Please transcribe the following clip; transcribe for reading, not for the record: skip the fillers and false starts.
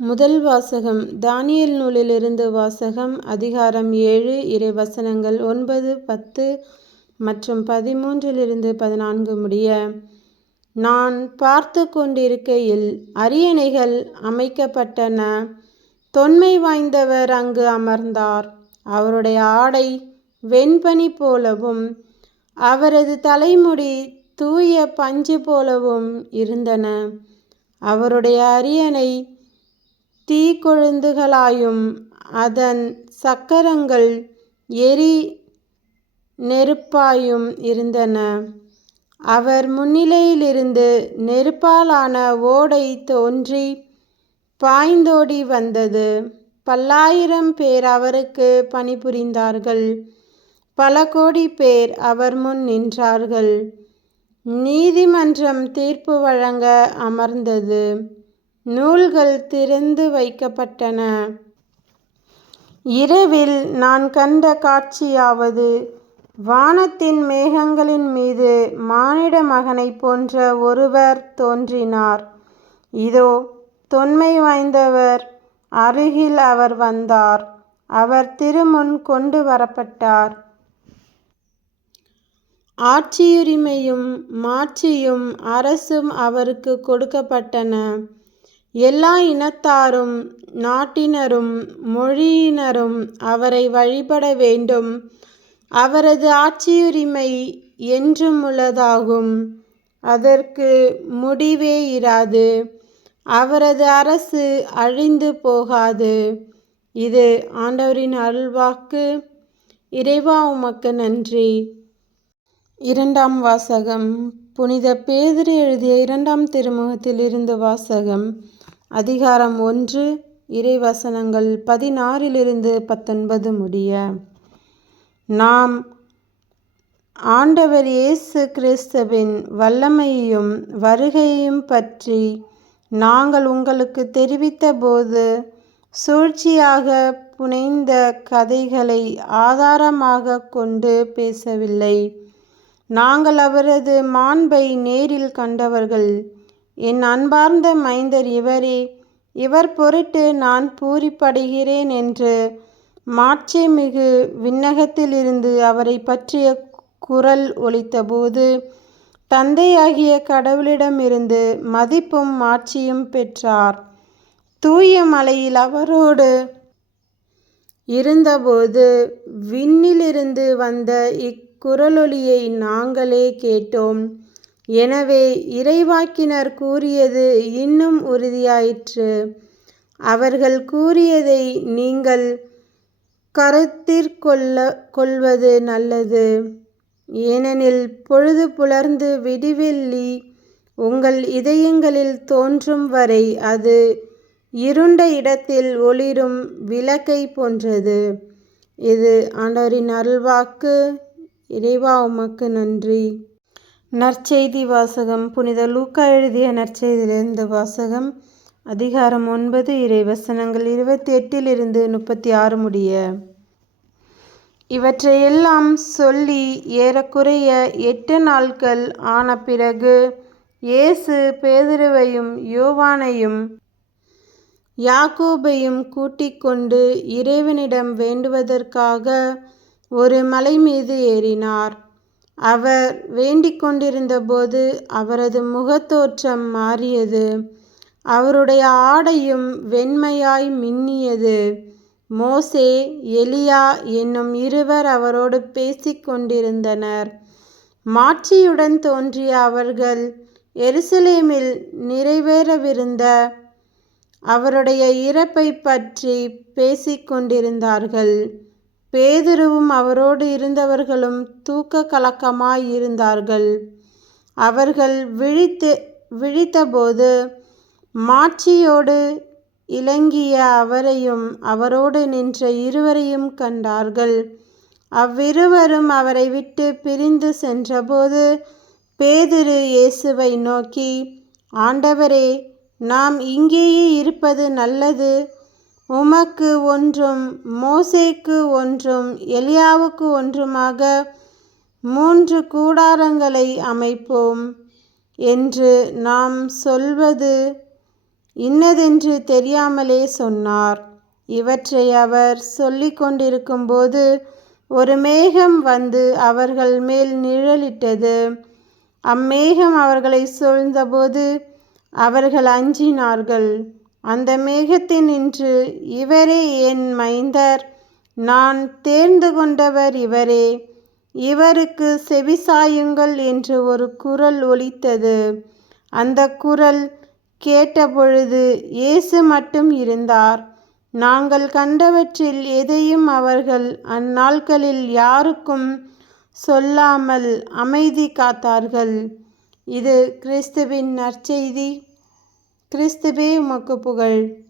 முதல் வாசகம் தானியேல் நூலிலிருந்து வாசகம். அதிகாரம் 7 இறைவசனங்கள் 9, 10 மற்றும் 13-14 முடிய. நான் பார்த்து கொண்டிருக்கையில் அரியணைகள் அமைக்கப்பட்டன. தொன்மை வாய்ந்தவர் அங்கு அமர்ந்தார். அவருடைய ஆடை வெண்பனி போலவும் அவரது தலைமுடி தூய பஞ்சு போலவும் இருந்தன. அவருடைய அரியணை தீக்கொழுந்துகளாயும் அதன் சக்கரங்கள் எரி நெருப்பாயும் இருந்தன. அவர் முன்னிலையிலிருந்து நெருப்பாலான ஓடை தோன்றி பாய்ந்தோடி வந்தது. பல்லாயிரம் பேர் அவருக்கு பணிபுரிந்தார்கள். பல கோடி பேர் அவர் முன் நின்றார்கள். நீதிமன்றம் தீர்ப்பு வழங்க அமர்ந்தது. நூல்கள் திறந்து வைக்கப்பட்டன. இரவில் நான் கண்ட காட்சியாவது, வானத்தின் மேகங்களின் மீது மானிட மகனைப் போன்ற ஒருவர் தோன்றினார். இதோ, தொன்மை வாய்ந்தவர் அருகில் அவர் வந்தார். அவர் திருமுன் கொண்டு வரப்பட்டார். ஆட்சியுரிமையும் மாட்சியும் அரசும் அவருக்கு கொடுக்கப்பட்டன. எல்லா இனத்தாரும் நாட்டினரும் மொழியினரும் அவரை வழிபட வேண்டும். அவரது ஆட்சியுரிமை என்றும் உள்ளதாகும். அதற்கு முடிவே இராது. அவரது அரசு அழிந்து போகாது. இது ஆண்டவரின் அருள்வாக்கு. இறைவா, உமக்கு நன்றி. இரண்டாம் வாசகம். புனித பேதுரு எழுதிய இரண்டாம் திருமுகத்தில் இருந்து வாசகம். அதிகாரம் 1 இறைவசனங்கள் 16-19 முடிய. நாம் ஆண்டவர் இயேசு கிறிஸ்துவின் வல்லமையையும் வருகையையும் பற்றி நாங்கள் உங்களுக்கு தெரிவித்த போது சூழ்ச்சியாக புனைந்த கதைகளை ஆதாரமாக கொண்டு பேசவில்லை. நாங்கள் அவரது மாண்பை நேரில் கண்டவர்கள். என் அன்பார்ந்த மைந்தர் இவரே, இவர் பொருட்டு நான் பூரிப்படைகிறேன் என்று மாட்சிமிகு விண்ணகத்திலிருந்து அவரை பற்றிய குரல் ஒலித்தபோது தந்தையாகிய கடவுளிடமிருந்து மதிப்பும் மாட்சியும் பெற்றார். தூய மலையில் அவரோடு இருந்தபோது விண்ணிலிருந்து வந்த இக்குரலொலியை நாங்களே கேட்டோம். எனவே இறைவாக்கினர் கூறியது இன்னும் உறுதியாயிற்று. அவர்கள் கூறியதை நீங்கள் கருத்திற்கொள்வது நல்லது. ஏனெனில் பொழுது புலர்ந்து விடிவெள்ளி உங்கள் இதயங்களில் தோன்றும் வரை அது இருண்ட இடத்தில் ஒளிரும் விளக்கை போன்றது. இது ஆண்டவரின் அருள்வாக்கு. இறைவா, உமக்கு நன்றி. நற்செய்தி வாசகம். புனித லூக்கா எழுதிய நற்செய்தியிலிருந்து வாசகம். அதிகாரம் 9 இறைவசனங்கள் 28-36 முடிய. இவற்றையெல்லாம் சொல்லி ஏறக்குறைய 8 நாட்கள் ஆன பிறகு இயேசு பேதுருவையும் யோவானையும் யாக்கோபையும் கூட்டிக் கொண்டு இறைவனிடம் வேண்டுவதற்காக ஒரு மலை மீது ஏறினார். அவர் வேண்டிக் கொண்டிருந்தபோது அவரது முகத்தோற்றம் மாறியது. அவருடைய ஆடையும் வெண்மையாய் மின்னியது. மோசே, எலியா என்னும் இருவர் அவரோடு பேசிக் கொண்டிருந்தனர். மாட்சியுடன் தோன்றிய அவர்கள் எருசலேமில் நிறைவேறவிருந்த அவருடைய இறப்பை பற்றி பேசிக் கொண்டிருந்தார்கள். பேதுருவும் அவரோடு இருந்தவர்களும் தூக்க கலக்கமாய் இருந்தார்கள். அவர்கள் விழித்தபோது மாட்சியோடு இலங்கிய அவரையும் அவரோடு நின்ற இருவரையும் கண்டார்கள். அவ்விருவரும் அவரை விட்டு பிரிந்து சென்றபோது பேதுரு இயேசுவை நோக்கி, ஆண்டவரே, நாம் இங்கேயே இருப்பது நல்லது. உமக்கு ஒன்றும் மோசேக்கு ஒன்றும் எலியாவுக்கு ஒன்றுமாக 3 கூடாரங்களை அமைப்போம் என்று நாம் சொல்வது இன்னதென்று தெரியாமலே சொன்னார். இவற்றை அவர் சொல்லிக் கொண்டிருக்கும்போது ஒரு மேகம் வந்து அவர்கள் மேல் நிழலிட்டது. அம்மேகம் அவர்களை சூழ்ந்தபோது அவர்கள் அஞ்சினார்கள். அந்த மேகத்தினின்று, இவரே என் மைந்தர், நான் தேர்ந்து கொண்டவர் இவரே, இவருக்கு செவிசாயுங்கள் என்று ஒரு குரல் ஒலித்தது. அந்த குரல் கேட்டபொழுது இயேசு மட்டும் இருந்தார். நாங்கள் கண்டவற்றில் எதையும் அவர்கள் அந்நாட்களில் யாருக்கும் சொல்லாமல் அமைதி காத்தார்கள். இது கிறிஸ்துவின் நற்செய்தி. கிறிஸ்துவே உமக்கு புகழ்.